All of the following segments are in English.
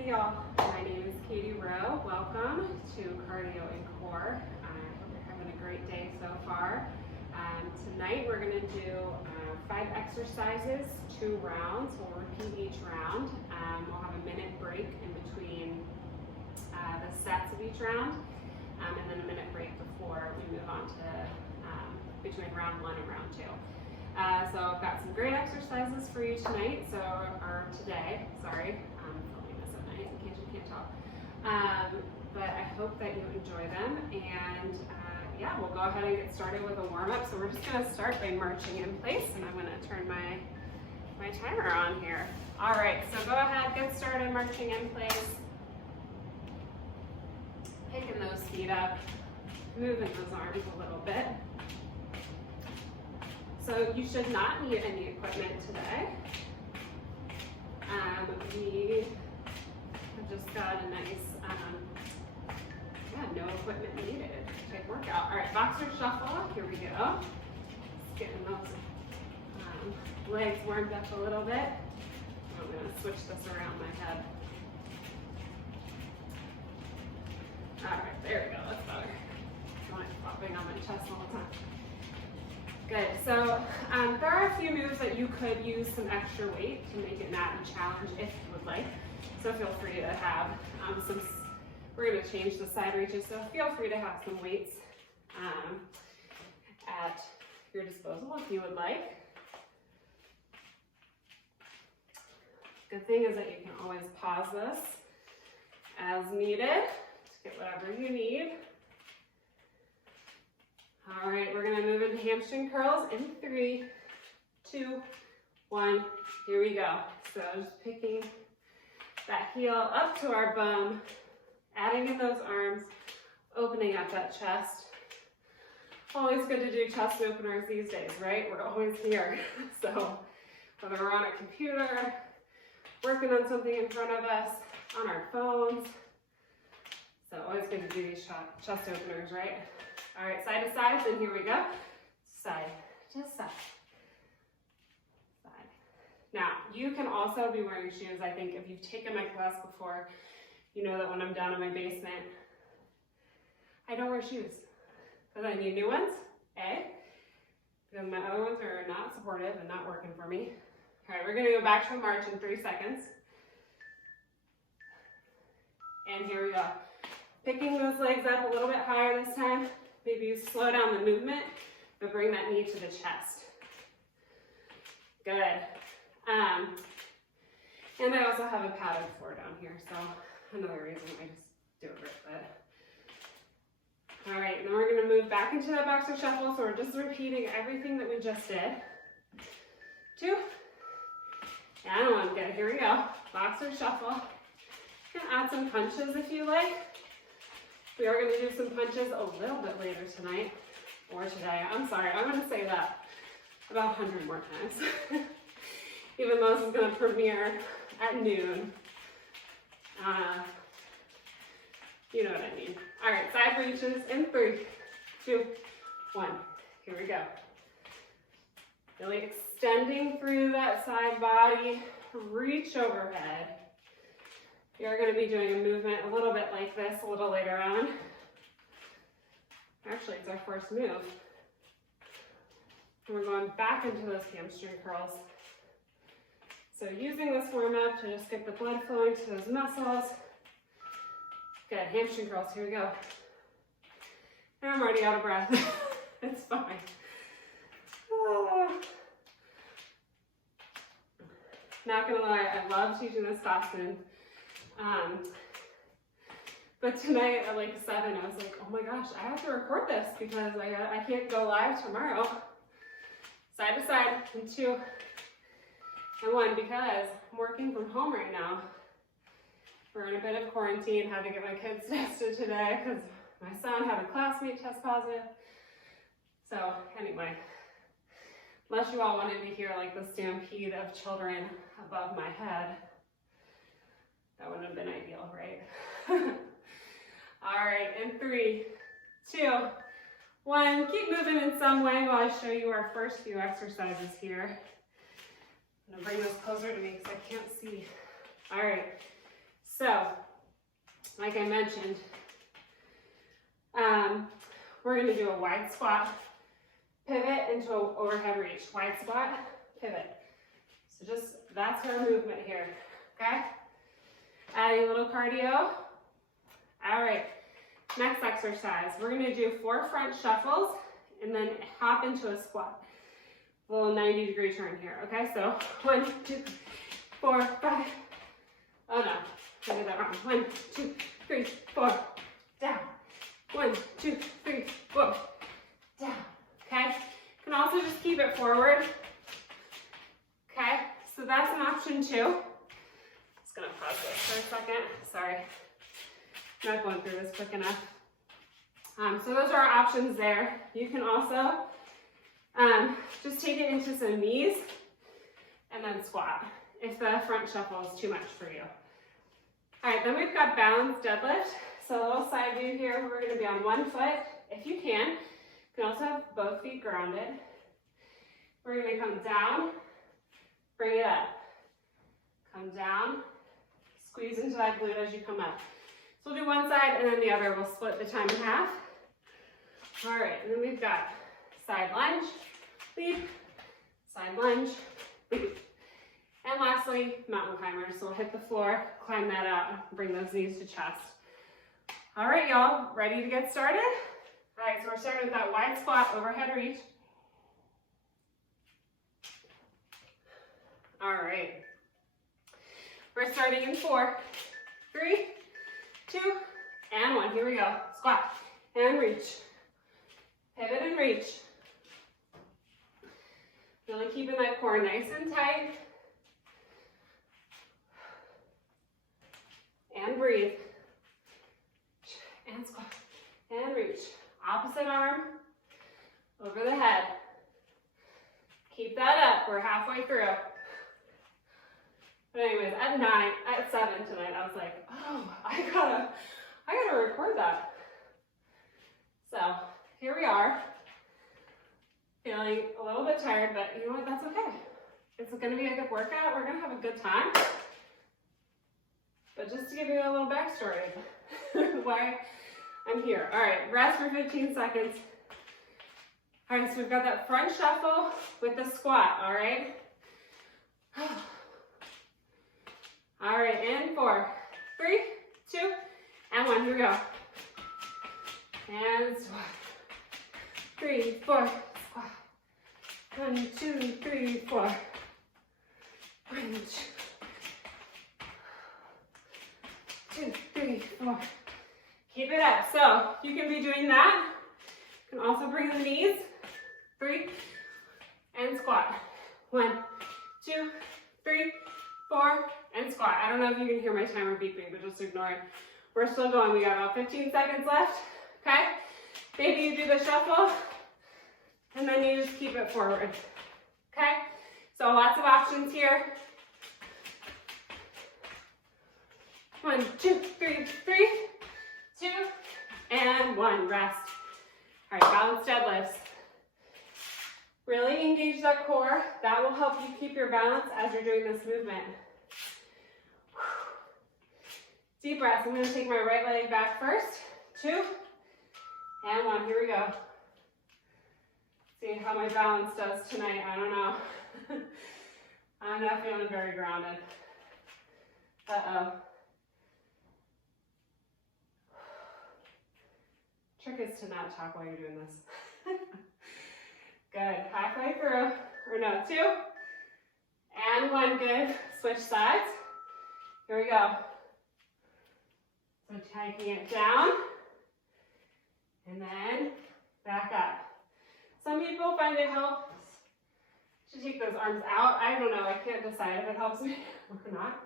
Hey y'all, my name is Katie Rowe. Welcome to Cardio and Core. I hope you're having a great day so far. Tonight we're going to do 5 exercises, 2 rounds. We'll repeat each round. We'll have a minute break in between the sets of each round, and then a minute break before we move on to between round 1 and round 2. So I've got some great exercises for you tonight, or today, sorry. I'm filming this at night in case you can't tell. But I hope that you enjoy them, and yeah, we'll go ahead and get started with a warm-up. So we're just gonna start by marching in place, and I'm gonna turn my timer on here. All right, so go ahead, get started marching in place. Picking those feet up, moving those arms a little bit. So you should not need any equipment today. We have just got a nice, no equipment needed type workout. All right, boxer shuffle, here we go. Just getting those legs warmed up a little bit. I'm gonna switch this around my head. All right, there we go, that's better. I don't like flopping on my chest all the time. Good, so there are a few moves that you could use some extra weight to make it not a challenge if you would like. So feel free to have we're gonna change the side reaches, so feel free to have some weights at your disposal if you would like. Good thing is that you can always pause this as needed to get whatever you need. All right, we're gonna move into hamstring curls in 3, 2, 1, here we go. So just picking that heel up to our bum, adding in those arms, opening up that chest. Always good to do chest openers these days, right? We're always here. So whether we're on a computer, working on something in front of us, on our phones. So always good to do these chest openers, right? All right, side to side, then here we go. Side to side. Side. Now, you can also be wearing shoes. I think if you've taken my class before, you know that when I'm down in my basement, I don't wear shoes. Because I need new ones, A, because my other ones are not supportive and not working for me. All right, we're gonna go back to a march in 3 seconds. And here we go. Picking those legs up a little bit higher this time. Maybe you slow down the movement, but bring that knee to the chest. Good. And I also have a padded floor down here, so another reason I just do it right foot. All right, now we're gonna move back into that boxer shuffle, so we're just repeating everything that we just did. 2, and 1, good, here we go. Boxer shuffle. You can add some punches if you like. We are going to do some punches a little bit later tonight, or today. I'm sorry, I'm going to say that about 100 more times. Even though this is going to premiere at noon. You know what I mean. All right, side reaches in 3, 2, 1. Here we go. Really extending through that side body, reach overhead. You're going to be doing a movement a little bit like this a little later on. Actually, it's our first move. And we're going back into those hamstring curls. So using this warm up to just get the blood flowing to those muscles. Good, hamstring curls, here we go. And I'm already out of breath. It's fine. Not gonna lie, I love teaching this class in. But tonight at like 7, I was like, oh my gosh, I have to record this because I can't go live tomorrow. Side to side, in 2, and 1, because I'm working from home right now. We're in a bit of quarantine, had to get my kids tested today because my son had a classmate test positive. So anyway, unless you all wanted to hear like the stampede of children above my head, that wouldn't have been ideal, right? All right, in 3, 2, 1. Keep moving in some way while I show you our first few exercises here. I'm gonna bring this closer to me because I can't see. All right, So, like I mentioned, we're going to do a wide squat, pivot into an overhead reach. Wide squat, pivot. So just, that's our movement here, okay? Adding a little cardio. All right, next exercise. We're going to do 4 front shuffles and then hop into a squat. A little 90-degree turn here, okay? So 1, 2, 4, 5. Oh no, I did that wrong. 1, 2, 3, 4, down. 1, 2, 3, 4, down. Okay? You can also just keep it forward. Okay? So that's an option too. Just gonna pause this for a second. Sorry, not going through this quick enough. So those are our options there. You can also just take it into some knees and then squat if the front shuffle is too much for you. All right, then we've got balanced deadlift. So a little side view here. We're going to be on one foot if you can. You can also have both feet grounded. We're going to come down, bring it up. Come down, squeeze into that glute as you come up. So we'll do one side and then the other. We'll split the time in half. All right, and then we've got side lunge, leap, side lunge, leap. And lastly, mountain climbers. So we'll hit the floor, climb that out, bring those knees to chest. All right, y'all, ready to get started? All right, so we're starting with that wide squat, overhead reach. All right. We're starting in 4, 3, 2, and 1. Here we go. Squat and reach. Pivot and reach. Really keeping that core nice and tight. And breathe. And squat. And reach. Opposite arm over the head. Keep that up. We're halfway through. But anyways, at 7 tonight, I was like, oh, I gotta record that. So here we are. Feeling a little bit tired, but you know what? That's okay. It's gonna be a good workout. We're gonna have a good time. But just to give you a little backstory why I'm here. All right, rest for 15 seconds. All right, so we've got that front shuffle with the squat, all right? All right, and 4, 3, 2, and 1. Here we go. And squat. 3, 4, squat. 1, 2, 3, 4. 1, 2, 3, 4. Keep it up. So you can be doing that. You can also bring the knees. 3, and squat. 1, 2, 3, 4, and squat. I don't know if you can hear my timer beeping, but just ignore it. We're still going. We got about 15 seconds left. Okay? Maybe you do the shuffle, and then you just keep it forward. Okay? So lots of options here. 1, 2, 3, 3, 2, and 1. Rest. All right, balanced deadlifts. Really engage that core. That will help you keep your balance as you're doing this movement. Deep breaths. I'm going to take my right leg back first. 2, and 1. Here we go. See how my balance does tonight. I don't know. I'm not feeling very grounded. Uh-oh. Trick is to not talk while you're doing this. Good. Halfway through. Or no, 2, and 1. Good. Switch sides. Here we go. So taking it down, and then back up. Some people find it helps to take those arms out. I don't know. I can't decide if it helps me or not.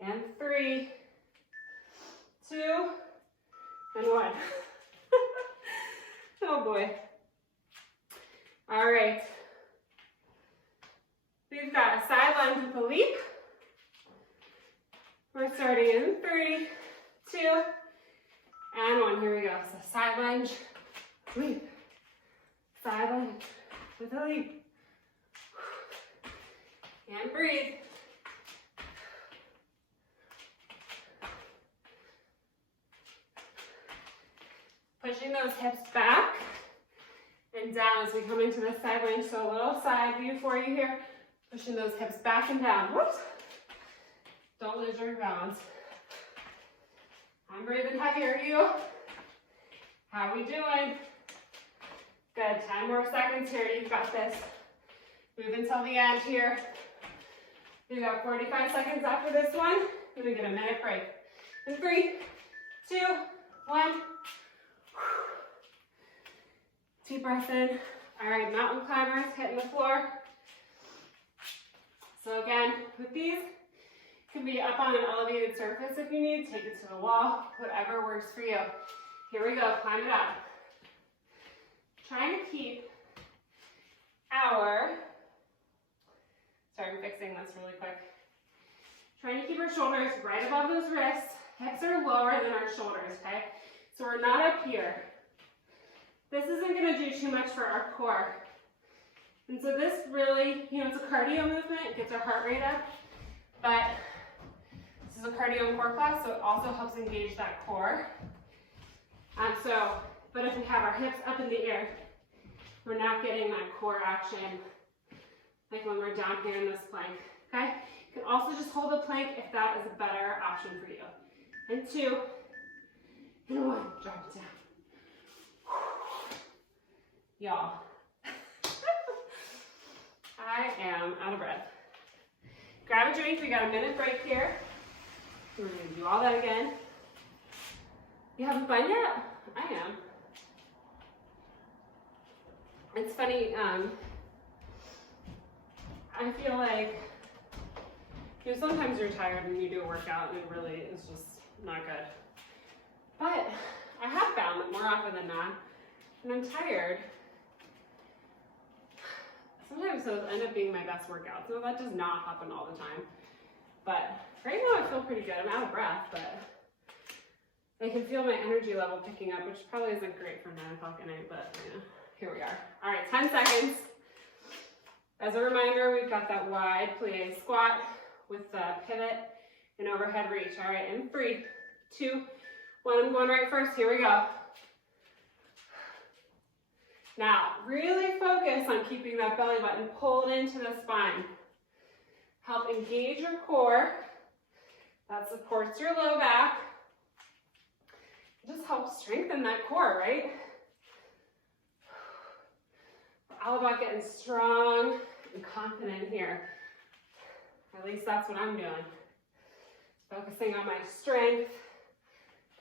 And 3, 2, and 1. Oh boy. All right. We've got a side lunge with a leap. We're starting in 3, 2, and 1. Here we go. So side lunge, leap. Side lunge with a leap. And breathe. Pushing those hips back and down as we come into the side lunge. So a little side view for you here. Pushing those hips back and down. Whoops. Don't lose your balance. I'm breathing heavy. Are you? How are we doing? Good. 10 more seconds here. You've got this. Move until the end here. We've got 45 seconds after this one. Then we get a minute break. In 3, 2, 1. Deep breath in. All right, mountain climbers hitting the floor. So again, with these, it can be up on an elevated surface if you need. Take it to the wall, whatever works for you. Here we go, climb it up. Trying to keep our, sorry, I'm fixing this really quick. Trying to keep our shoulders right above those wrists. Hips are lower than our shoulders, okay? So we're not up here. This isn't gonna do too much for our core. And so this really, it's a cardio movement. It gets our heart rate up, but this is a cardio and core class, so it also helps engage that core. But if we have our hips up in the air, we're not getting that core action like when we're down here in this plank, okay? You can also just hold the plank if that is a better option for you. And 2, and 1, drop it down. Y'all, I am out of breath. Grab a drink, we got a minute break here. We're gonna do all that again. You having fun yet? I am. It's funny, I feel like, sometimes you're tired and you do a workout and it really is just not good. But I have found that more often than not, when I'm tired, sometimes those end up being my best workouts. So that does not happen all the time. But right now I feel pretty good. I'm out of breath, but I can feel my energy level picking up, which probably isn't great for 9 o'clock at night, but here we are. All right, 10 seconds. As a reminder, we've got that wide plie squat with the pivot and overhead reach. All right, in 3, 2, 1. I'm going right first. Here we go. Now, really focus on keeping that belly button pulled into the spine. Help engage your core. That supports your low back. It just helps strengthen that core, right? We're all about getting strong and confident here. At least that's what I'm doing. Focusing on my strength,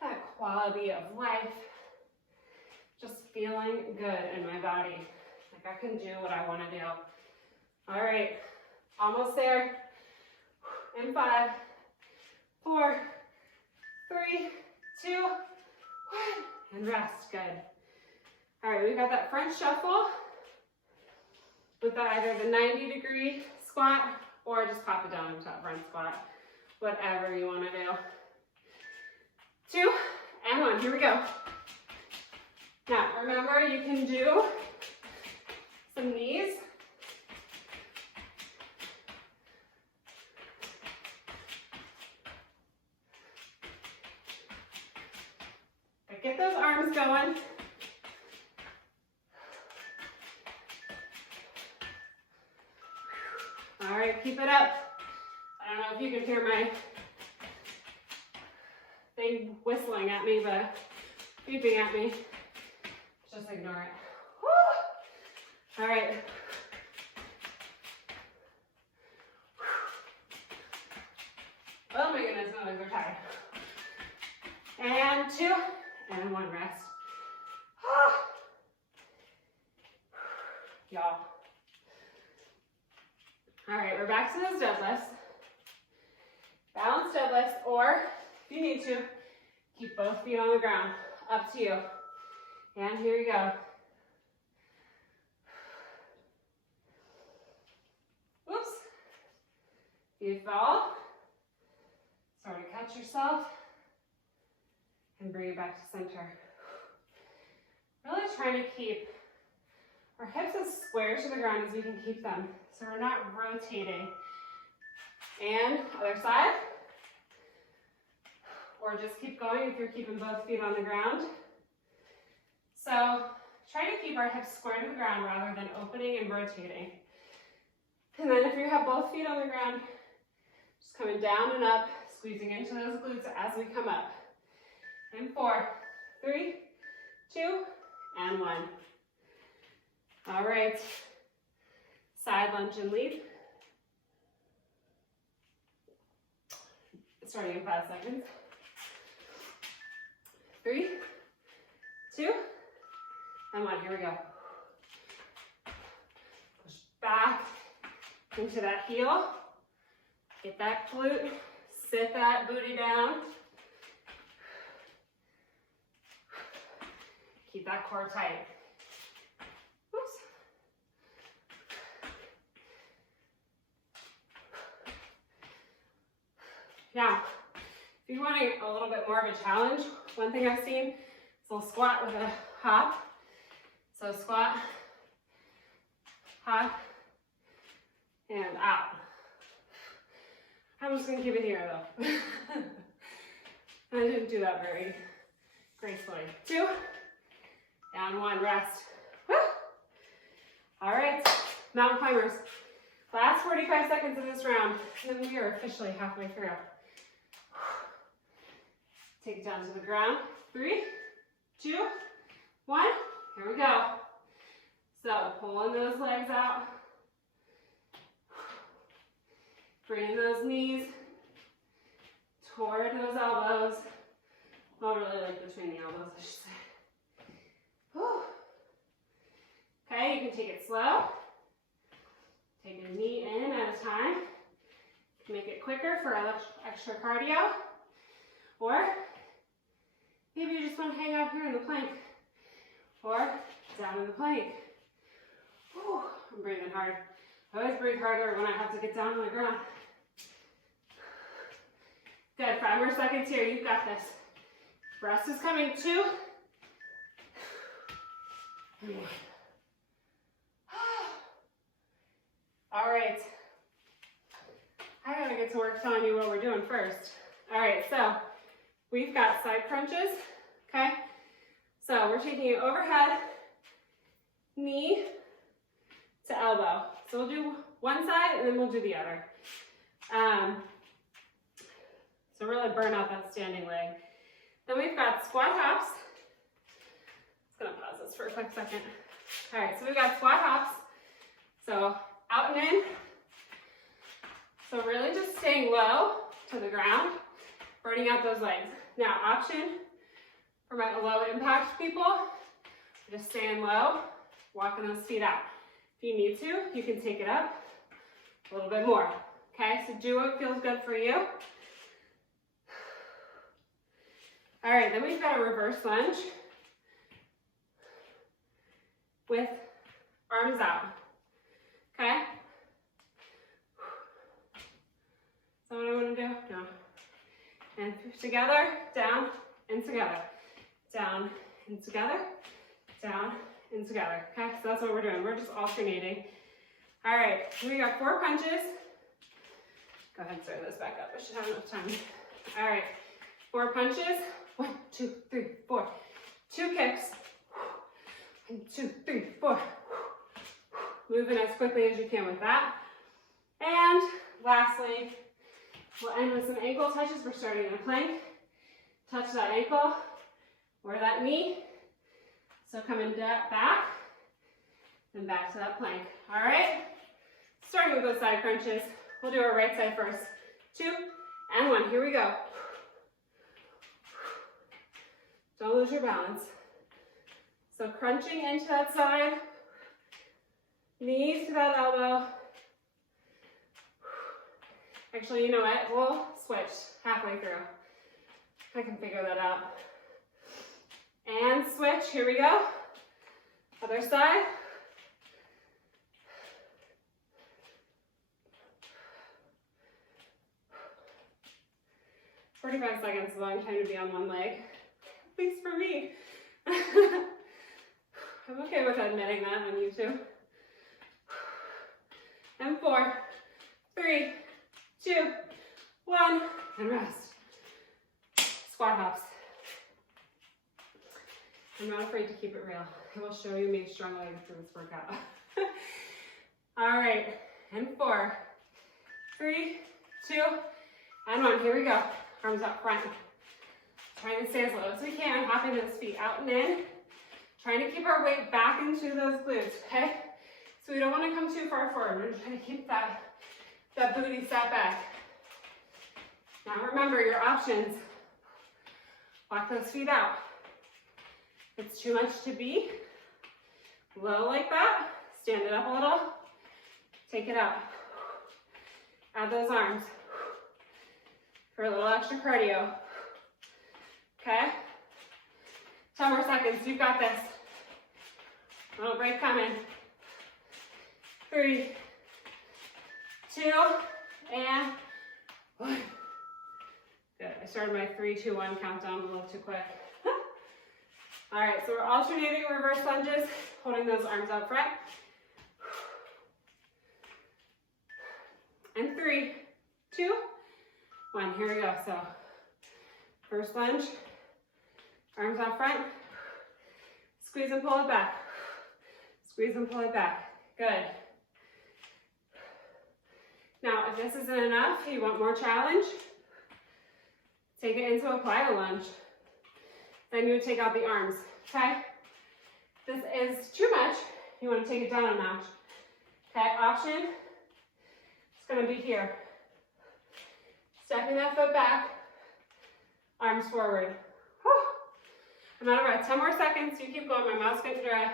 that quality of life. Just feeling good in my body. Like I can do what I want to do. All right, almost there. In 5, 4, 3, 2, 1. And rest, good. All right, we've got that front shuffle with either the 90-degree squat or just pop it down into that front squat. Whatever you want to do. 2 and 1, here we go. Now, remember, you can do some knees. But get those arms going. All right, keep it up. I don't know if you can hear my thing whistling at me, but beeping at me. Just ignore it. Woo! All right. Oh my goodness, my legs are tired. And 2, and 1, rest. Y'all. All right, we're back to those deadlifts. Balanced deadlifts, or if you need to, keep both feet on the ground. Up to you. And here you go. Whoops. If you fall, start to catch yourself and bring it back to center. Really trying to keep our hips as square to the ground as we can keep them, so we're not rotating. And other side. Or just keep going if you're keeping both feet on the ground. So try to keep our hips square to the ground rather than opening and rotating. And then if you have both feet on the ground, just coming down and up, squeezing into those glutes as we come up. In 4, 3, 2, and 1. All right. Side lunge and leap. Starting in 5 seconds. 3, 2, and 1. Here we go. Push back into that heel. Get that glute. Sit that booty down. Keep that core tight. Oops. Now, if you're wanting a little bit more of a challenge, one thing I've seen is a little squat with a hop. So squat, hop, and out. I'm just going to keep it here though. I didn't do that very gracefully. 2, down 1, rest. Woo! All right, mountain climbers. Last 45 seconds of this round, and then we are officially halfway through. Take it down to the ground. 3, 2, 1. Here we go. So pulling those legs out. Bringing those knees toward those elbows. Well, really like between the elbows, I should say. Whew. Okay, you can take it slow. Take a knee in at a time. Make it quicker for extra cardio. Or maybe you just want to hang out here in the plank. Or down in the plank. Whew, I'm breathing hard. I always breathe harder when I have to get down on the ground. Good, 5 more seconds here, you've got this. Breast is coming, 2. And 1. All right. I gotta get to work telling you what we're doing first. All right, so we've got side crunches, okay? So we're taking it overhead, knee to elbow. So we'll do one side and then we'll do the other. So really burn out that standing leg. Then we've got squat hops. Just gonna pause this for a quick second. All right, so we've got squat hops. So out and in. So really just staying low to the ground, burning out those legs. Now option for my low impact people, just staying low, walking those feet out. If you need to, you can take it up a little bit more. Okay, so do what feels good for you. All right, then we've got a reverse lunge with arms out. Okay? Is that what I want to do? No. And together, down, and together. Down, and together, down, and together. Okay, so that's what we're doing. We're just alternating. All right, we got 4 punches. Go ahead and start this back up. I should have enough time. All right, 4 punches. 1, 2, 3, 4. 2 kicks. 1, 2, 3, 4. Moving as quickly as you can with that. And lastly, we'll end with some ankle touches. We're starting in a plank. Touch that ankle or that knee. So coming back and back to that plank. All right? Starting with those side crunches. We'll do our right side first. 2 and 1. Here we go. Don't lose your balance. So crunching into that side. Knees to that elbow. Actually, you know what? We'll switch halfway through. I can figure that out. And switch. Here we go. Other side. "45 seconds is a long time to be on one leg. At least for me. I'm okay with admitting that on YouTube. And 4, 3, 2, 1, and rest. Squat hops. I'm not afraid to keep it real. I will show you me struggling through this workout. All right, and 4, 3, 2, and 1. Here we go. Arms up front. Trying to stay as low as we can, hopping those feet out and in. Trying to keep our weight back into those glutes, okay? So we don't want to come too far forward. We're trying to keep that booty set back. Now remember your options. Walk those feet out. If it's too much to be low like that, stand it up a little. Take it up. Add those arms for a little extra cardio. Okay? 10 more seconds. You've got this. Little break coming. 3, 2, and 1. Good. I started my 3, 2, 1 countdown a little too quick. All right, so we're alternating reverse lunges, holding those arms out front. And 3, 2, 1. Here we go. So first lunge, arms out front. Squeeze and pull it back. Squeeze and pull it back. Good. Now, if this isn't enough, you want more challenge, take it into a plyo lunge. Then you would take out the arms, okay? This is too much. You want to take it down a notch. Okay, option is going to be here. Stepping that foot back, arms forward. Whew. I'm out of breath. 10 more seconds. You keep going. My mouth's getting dry.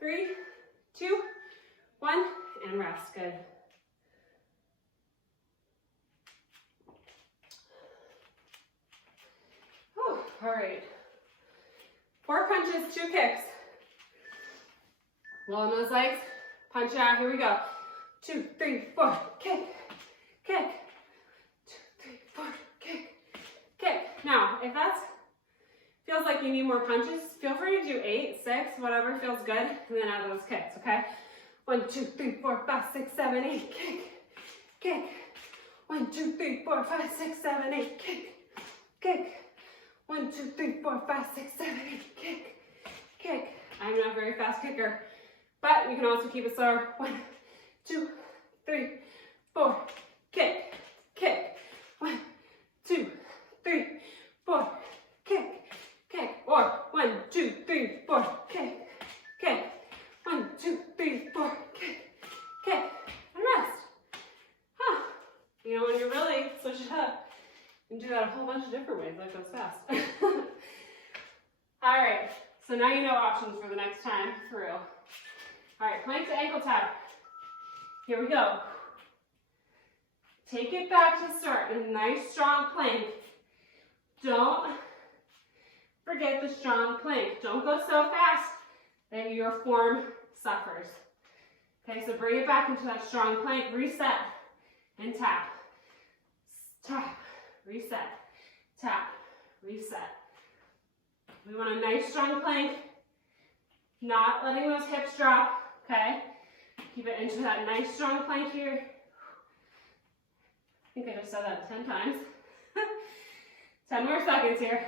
Three, 2, 1, and rest. Good. Whew. All right. 4 punches, 2 kicks. Roll in those legs. Punch out. Here we go. 2, 3, 4. Kick. Kick. 2, 3, 4. Kick. Kick. Now, if that feels like you need more punches, feel free to do 8, 6, whatever feels good, and then add those kicks, okay? 1, 2, 3, 4, 5, 6, 7, 8. Kick. Kick. 1, 2, 3, 4, 5, 6, 7, 8. Kick. Kick. 1, 2, 3, 4, 5, 6, 7, 8. Kick. Kick. I'm not a very fast kicker, but you can also keep it slower. 1, 2, 3, 4. Kick. Kick. 1, 2, 3, 4. Kick. Kick. Or 1, 2, 3, 4. Kick. Kick. 1, 2, 3, 4. Kick. Kick. And rest. Huh. You know, when you really switch it up, you can do that a whole bunch of different ways. That goes fast. All right. So now you know options for the next time through. All right. Plank to ankle tap. Here we go. Take it back to start. A nice strong plank. Don't forget the strong plank. Don't go so fast that your form suffers. Okay, so bring it back into that strong plank. Reset and tap. Tap. Reset. Tap. Reset. We want a nice strong plank. Not letting those hips drop. Okay? Keep it into that nice strong plank here. I think I just said that 10 times. 10 more seconds here.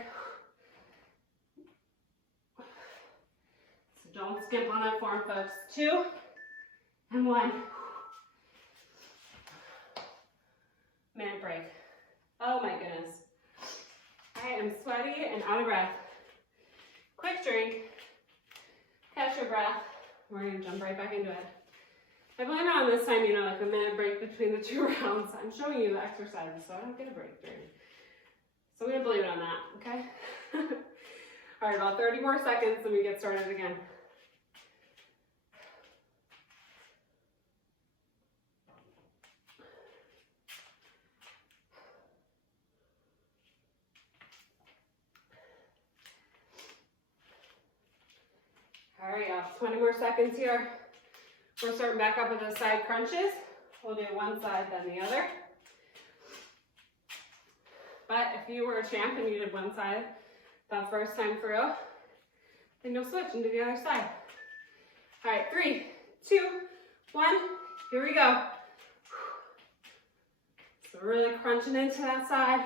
So don't skimp on that form, folks. 2 and 1. Minute break. Oh my goodness. I am sweaty and out of breath. Quick drink. Catch your breath. We're going to jump right back into it. I blame it on this time, you know, like a minute break between the 2 rounds. I'm showing you the exercises, so I don't get a break during. So I'm going to blame it on that, okay? All right, about 30 more seconds, and we get started again. All right, y'all, 20 more seconds here. We're starting back up with those side crunches. We'll do one side, then the other. But if you were a champ and you did one side that first time through, then you'll switch and do the other side. All right, 3, 2, 1, here we go. So really crunching into that side.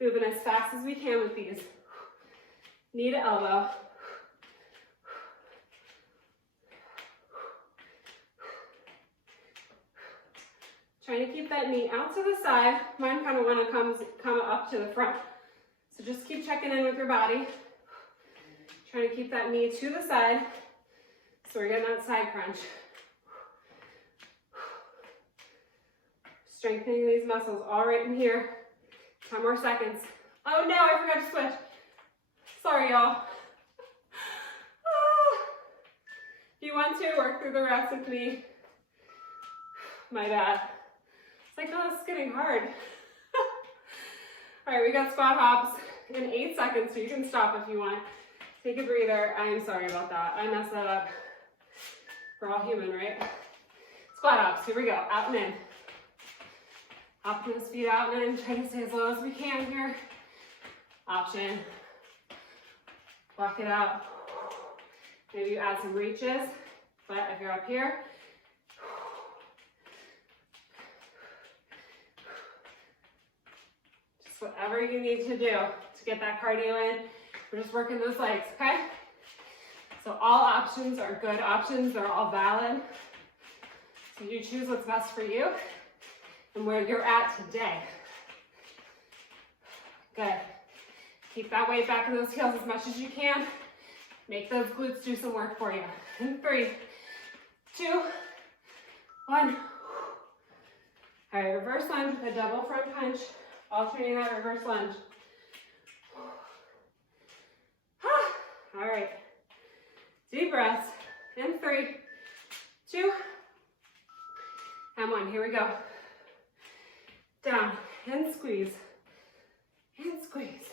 Moving as fast as we can with these. Knee to elbow. Trying to keep that knee out to the side. Mine kind of want to come up to the front. So just keep checking in with your body. Trying to keep that knee to the side. So we're getting that side crunch. Strengthening these muscles all right in here. 10 more seconds. Oh no, I forgot to switch. Sorry, y'all. If you want to, work through the reps with me. My bad. It's like, oh, this is getting hard. All right, we got squat hops in 8 seconds, so you can stop if you want. Take a breather. I am sorry about that. I messed that up. We're all human, right? Squat hops. Here we go. Out and in. Option those feet out and in. Try to stay as low as we can here. Option. Walk it out. Maybe you add some reaches, but if you're up here, just whatever you need to do to get that cardio in. We're just working those legs, okay? So all options are good options. They're all valid. So you choose what's best for you and where you're at today. Good. Keep that weight back in those heels as much as you can. Make those glutes do some work for you. In 3, 2, 1. All right, reverse lunge with a double front punch. Alternating that reverse lunge. All right. Deep breaths. In 3, 2, and 1. Here we go. Down and squeeze. And squeeze.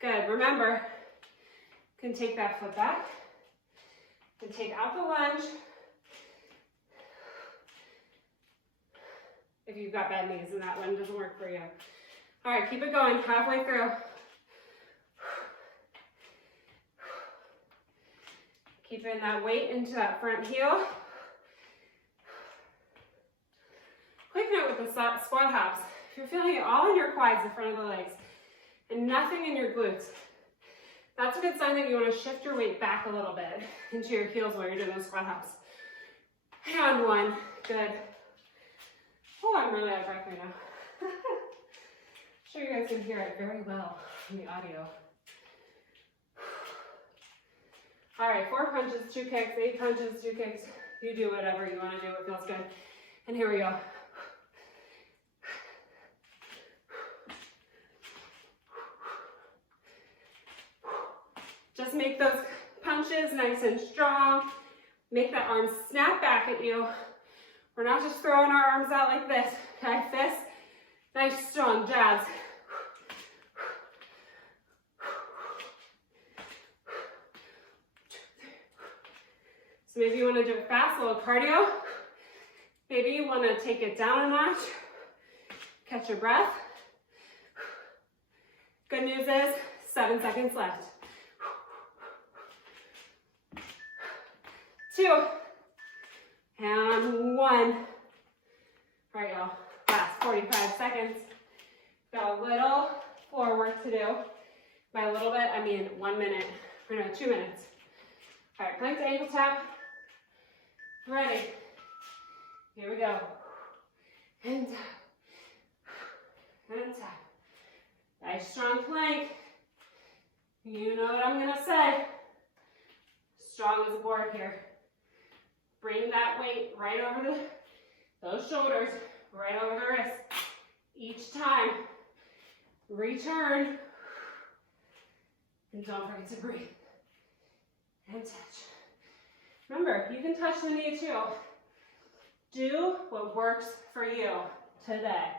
Good. Remember, you can take that foot back and take out the lunge. If you've got bad knees and that one doesn't work for you. All right, keep it going. Halfway through. Keeping that weight into that front heel. Quick note with the squat hops. If you're feeling it all in your quads, the front of the legs, and nothing in your glutes, that's a good sign that you want to shift your weight back a little bit into your heels while you're doing those squat hops. And 1. Good. Oh, I'm really out of breath right now. Sure you guys can hear it very well in the audio. All right, 4 punches, 2 kicks, 8 punches, 2 kicks. You do whatever you want to do. It feels good. And here we go. Just make those punches nice and strong. Make that arm snap back at you. We're not just throwing our arms out like this. Okay, fists, nice strong jabs. So maybe you want to do it fast, a little cardio. Maybe you want to take it down a notch. Catch your breath. Good news is 7 seconds left. 2, and 1. All right, y'all, last 45 seconds. Got a little floor work to do. By a little bit, I mean 1 minute, or no, 2 minutes. All right, plank to ankle tap. Ready. Here we go. And tap. And tap. Nice strong plank. You know what I'm gonna say. Strong as a board here. Bring that weight right over those shoulders, right over the wrist. Each time, return. And don't forget to breathe. And touch. Remember, you can touch the knee too. Do what works for you today.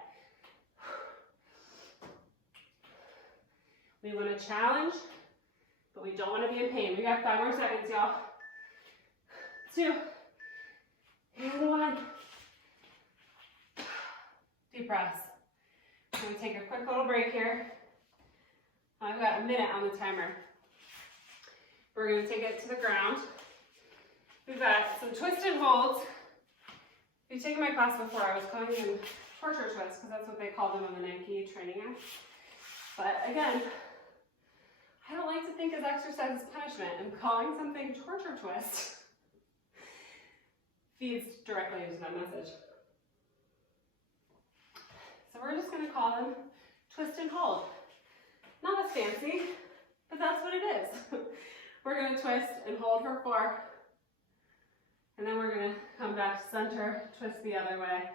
We want to challenge, but we don't want to be in pain. We got 5 more seconds, y'all. 2, and 1. Deep breaths. I'm going to take a quick little break here. I've got a minute on the timer. We're going to take it to the ground. We've got some twist and holds. If you've taken my class before, I was calling them torture twists, because that's what they call them in the Nike training app. But again, I don't like to think of exercise as punishment, and calling something torture twist feeds directly into that message. So we're just going to call them twist and hold. Not as fancy, but that's what it is. We're going to twist and hold for 4. And then we're going to come back to center, twist the other way,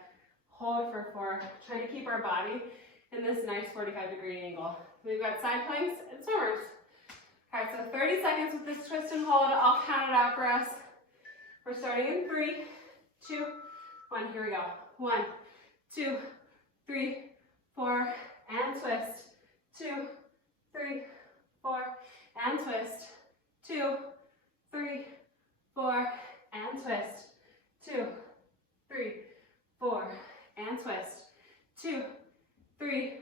hold for 4, trying to keep our body in this nice 45-degree angle. We've got side planks and swimmers. All right, so 30 seconds with this twist and hold. I'll count it out for us. We're starting in 3, 2, 1. Here we go. 1, 2, 3, 4, and twist. 2, 3, 4, and twist. 2, 3, 4, and twist. 2, 3, 4, and twist. 2, 3,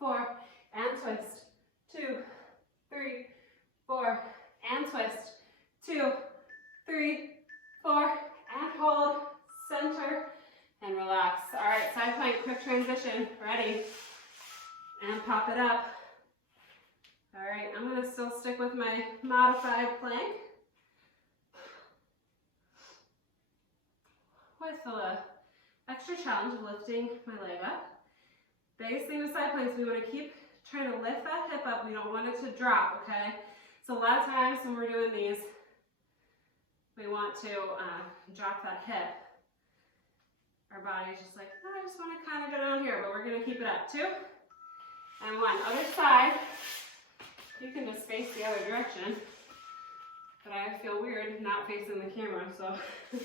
4, and twist. 2, 3, 4, and twist. 2, 3, 4, and hold, center, and relax. All right, side plank, quick transition. Ready? And pop it up. All right, I'm gonna still stick with my modified plank. With the extra challenge of lifting my leg up. Biggest thing with side planks, we want to keep trying to lift that hip up. We don't want it to drop, okay? So a lot of times when we're doing these, we want to drop that hip. Our body's just like, oh, I just want to kind of go down here, but we're going to keep it up. 2 and 1. Other side, you can just face the other direction, but I feel weird not facing the camera, so I'm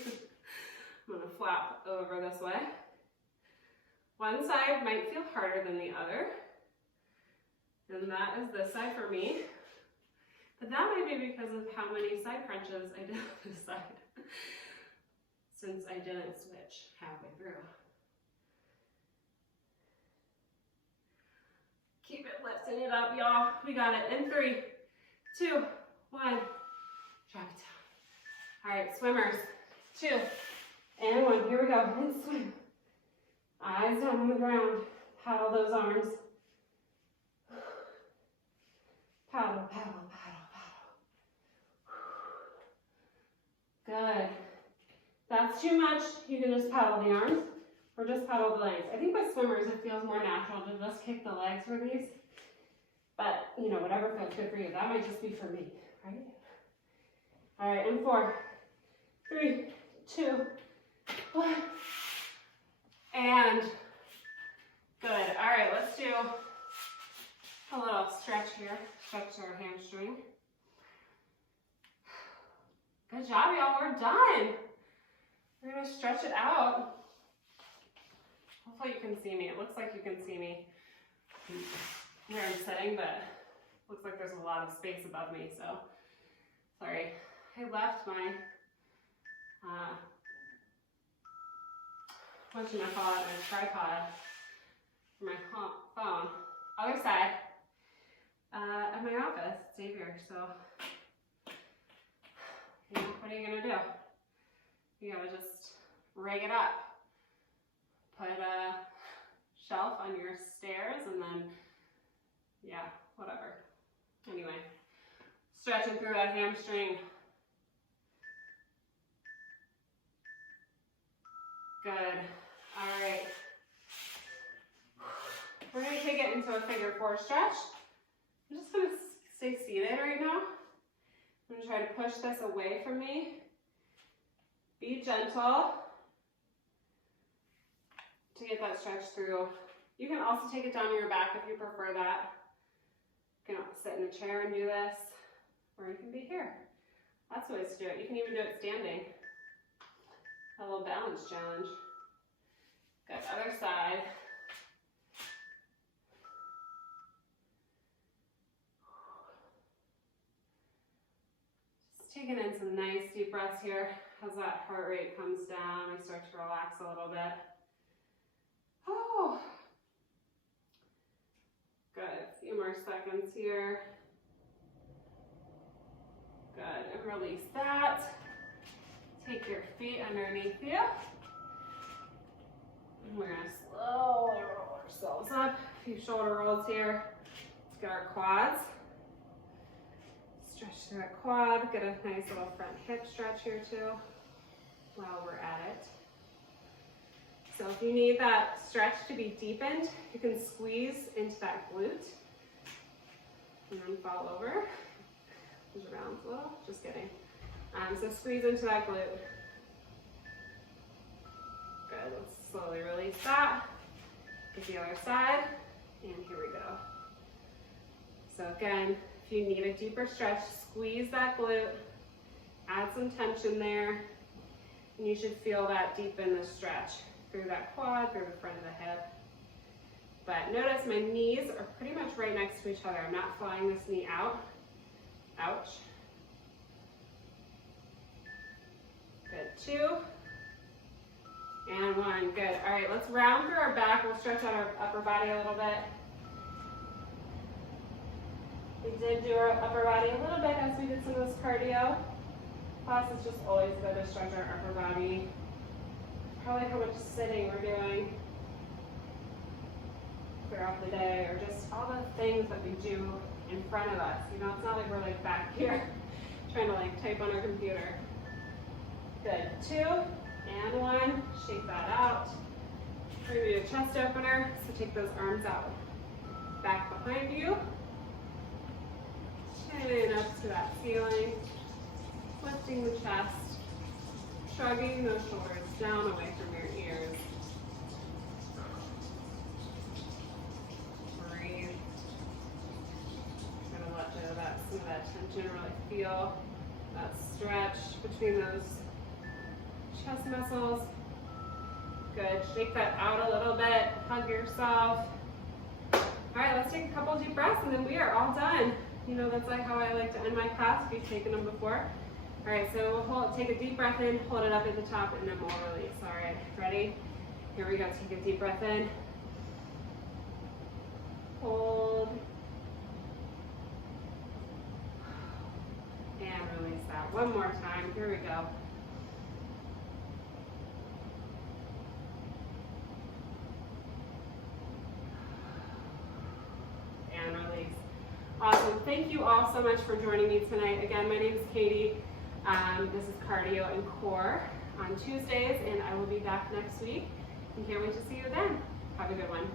going to flap over this way. One side might feel harder than the other, and that is this side for me. But that might be because of how many side crunches I did on this side, since I didn't switch halfway through. Keep it lifting it up, y'all. We got it in 3, 2, 1. Drop it down. All right, swimmers. 2 and 1. Here we go. And swim. Eyes down on the ground. Paddle those arms. Paddle, paddle, paddle, paddle. Good. If that's too much, you can just paddle the arms or just paddle the legs. I think with swimmers, it feels more natural to just kick the legs for these. But, you know, whatever feels good for you. That might just be for me, right? All right, and 4, 3, 2, 1. And good. All right, let's do a little stretch here. Stretch our hamstring. Good job, y'all. We're done. We're going to stretch it out. Hopefully you can see me. It looks like you can see me where I'm sitting, but it looks like there's a lot of space above me, so sorry. I left my what should I call it? My tripod for my phone. Other side of my office. It's Xavier, so you know, what are you gonna do? You gotta just rig it up. Put a shelf on your stairs and then, yeah, whatever. Anyway, stretching through that hamstring. Good. All right. We're going to take it into a figure 4 stretch. I'm just going to stay seated right now. I'm going to try to push this away from me. Be gentle to get that stretch through. You can also take it down your back if you prefer that. You can sit in a chair and do this, or you can be here. Lots of ways to do it. You can even do it standing. A little balance challenge. Good, other side. Just taking in some nice deep breaths here. As that heart rate comes down, we start to relax a little bit. Oh. Good, a few more seconds here. Good, and release that. Take your feet underneath you. We're gonna slowly roll ourselves up. A few shoulder rolls here. Let's get our quads. Stretch through that quad. Get a nice little front hip stretch here too while we're at it. So if you need that stretch to be deepened, you can squeeze into that glute and then fall over. Move around a little, just kidding. So squeeze into that glute. Good, let's slowly release that. Get the other side, and here we go. So again, if you need a deeper stretch, squeeze that glute, add some tension there, and you should feel that deepen the stretch through that quad, through the front of the hip. But notice my knees are pretty much right next to each other. I'm not flying this knee out. Ouch. Good, 2. And 1, good. All right, let's round through our back. We'll stretch out our upper body a little bit. We did do our upper body a little bit as we did some of this cardio. Plus, it's just always good to stretch our upper body. Probably how much sitting we're doing throughout the day, or just all the things that we do in front of us. You know, it's not like we're like back here trying to like type on our computer. Good, 2. And 1, shake that out. We're gonna do a chest opener, so take those arms out. Back behind you. Chin up to that ceiling. Lifting the chest. Shrugging those shoulders down away from your ears. Breathe. I'm gonna let go of that, some of that tension, really feel that stretch between those chest muscles. Good, shake that out a little bit, hug yourself. All right, let's take a couple deep breaths and then we are all done. You know, that's like how I like to end my class, if you've taken them before. All right, so we'll take a deep breath in, hold it up at the top, and then we'll release. All right, ready? Here we go, take a deep breath in. Hold. And release that. One more time, here we go. And release. Awesome. Thank you all so much for joining me tonight. Again, my name is Katie. This is Cardio and Core on Tuesdays, and I will be back next week. And can't wait to see you then. Have a good one.